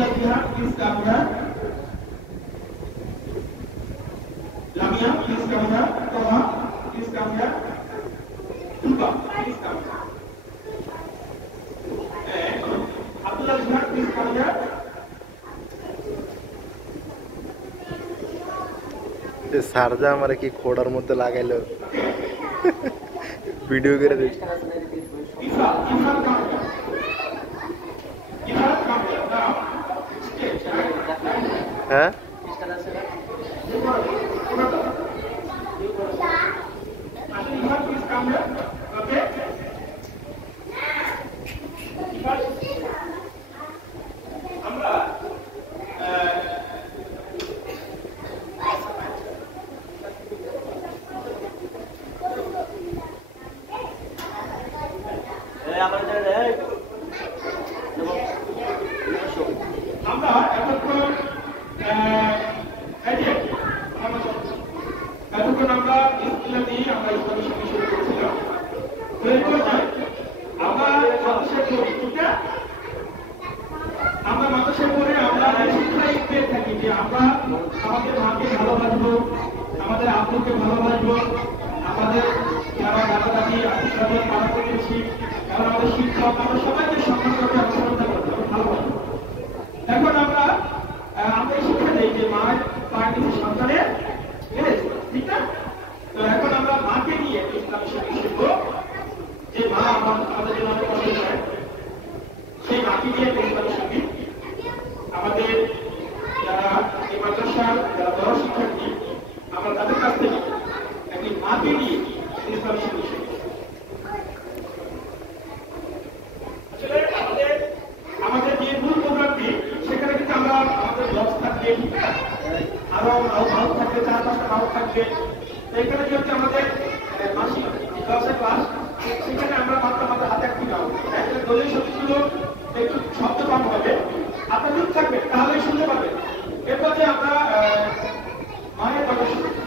Abdullah Jihad please come here, Lamia please come here, Toha please come here, Tuba please come here, Abdullah Jihad please come here. Sharjah আমার কি খোড়ার মধ্যে লাগাইলো video করে দিই। হ্যাঁ আমরা এতক্ষণ আমরা ইসলাম নিয়ে আমরা ইসলামের সঙ্গে শুরু করেছিলাম। তো এই পর্যায়ে আমরা মাদ্রাসায় পড়ি, ঠিক না? আমরা মাদ্রাসায় পড়ে আমরা শিক্ষাই পেয়ে থাকি যে আমরা আমাদের মাকে ভালোবাসবো, আমাদের আব্বুকে ভালোবাসবো, আমাদের যারা দাদা দাদি আত্মীয় পাড়া করেছি, যারা আমাদের শিক্ষক, আমরা সবাইকে সম্মান করতে আমরা শ্রদ্ধা করতে আমরা ভালোবাসবো। এখন আমরা এই শিক্ষা দিই যে মায়ের পায়ের নিচে সন্তানের বেড়েছে, ঠিক না? তো এখন আমরা মাকে নিয়ে ইসলামের সঙ্গে শিখবো যে মা আমাদের জন্য অনেক কষ্ট করে, সেই মাকে নিয়ে ইসলামের সঙ্গে আমাদের যারা এই মাদ্রাসার যারা বড় শিক্ষার্থী আমরা তাদের কাছ থেকে একটি মাকে নিয়ে ইসলামের সঙ্গে শিখবো। আসলে আমাদের যে মূল প্রোগ্রামটি সেখানে কিন্তু আমরা আমাদের ব্লগ থাকবে, ঠিক না? আরো মাউথ থাকবে, 4-5টা মাউথ থাকবে। এখানে যে হচ্ছে আমাদের মাসিক ক্লাসের ক্লাস, সেখানে আমরা মাত্র আমাদের হাতে একটি গাও, দলীয় সদস্যগুলো একটু শব্দ কম হবে, আপনার চুপ থাকবে তাহলে শুনতে পাবেন। এরপর যে আমরা মায়ের কথা শুনবো।